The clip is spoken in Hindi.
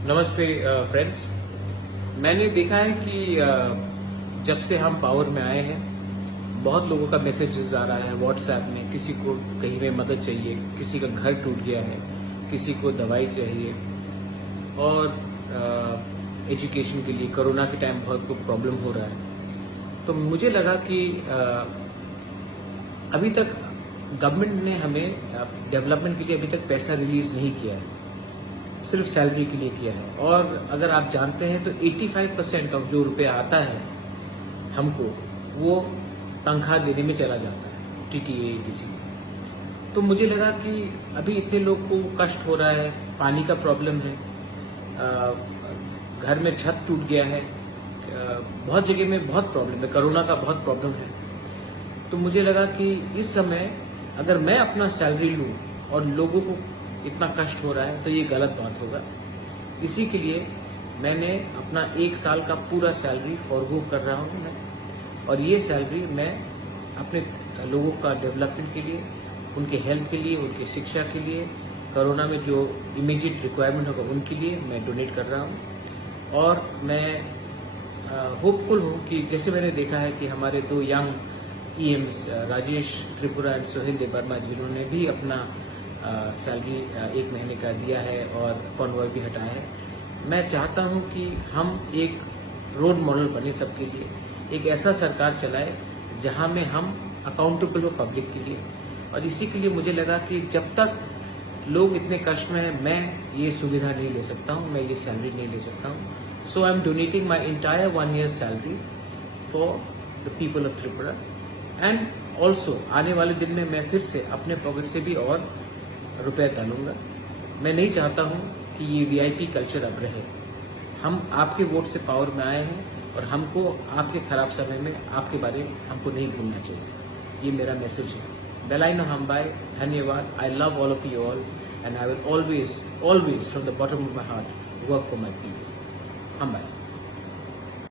नमस्ते फ्रेंड्स। मैंने देखा है कि जब से हम पावर में आए हैं बहुत लोगों का मैसेजेस आ रहा है व्हाट्सएप में। किसी को कहीं में मदद चाहिए, किसी का घर टूट गया है, किसी को दवाई चाहिए और एजुकेशन के लिए कोरोना के टाइम बहुत को प्रॉब्लम हो रहा है। तो मुझे लगा कि अभी तक गवर्नमेंट ने हमें डेवलपमेंट के लिए अभी तक पैसा रिलीज नहीं किया है, सिर्फ सैलरी के लिए किया है। और अगर आप जानते हैं तो 85% ऑफ जो रुपया आता है हमको वो तनख्वाह देने में चला जाता है, टीटीए ईटीसी। तो मुझे लगा कि अभी इतने लोग को कष्ट हो रहा है, पानी का प्रॉब्लम है, घर में छत टूट गया है, बहुत जगह में बहुत प्रॉब्लम है, कोरोना का बहुत प्रॉब्लम है। तो मुझे लगा कि इस समय अगर मैं अपना सैलरी लूं और लोगों को इतना कष्ट हो रहा है तो ये गलत बात होगा। इसी के लिए मैंने अपना 1 साल का पूरा सैलरी फॉरगो कर रहा हूँ मैं, और ये सैलरी मैं अपने लोगों का डेवलपमेंट के लिए, उनके हेल्थ के लिए, उनकी शिक्षा के लिए, कोरोना में जो इमीडिएट रिक्वायरमेंट होगा उनके लिए मैं डोनेट कर रहा हूँ। और मैं होपफुल हूँ कि जैसे मैंने देखा है कि हमारे 2 यंग ईएम्स राजेश त्रिपुरा एंड सोहेल देवर्मा जिन्होंने भी अपना सैलरी 1 महीने का दिया है और कॉन्वॉय भी हटाया है। मैं चाहता हूं कि हम एक रोल मॉडल बने सबके लिए, एक ऐसा सरकार चलाए जहां में हम अकाउंटेबल हो पब्लिक के लिए। और इसी के लिए मुझे लगा कि जब तक लोग इतने कष्ट में हैं मैं ये सुविधा नहीं ले सकता हूं, मैं ये सैलरी नहीं ले सकता हूं। So I am donating my entire 1 year salary for the people of Tripura. And also आने वाले दिन में मैं फिर से अपने पॉकेट से भी और रुपए डालूंगा। मैं नहीं चाहता हूं कि ये वीआईपी कल्चर अब रहे। हम आपके वोट से पावर में आए हैं और हमको आपके खराब समय में आपके बारे में हमको नहीं भूलना चाहिए। ये मेरा मैसेज है। बेलाइनो हम्बाई, धन्यवाद। I love all of you all and I will always from the bottom of my heart work for my people. हम्बाई।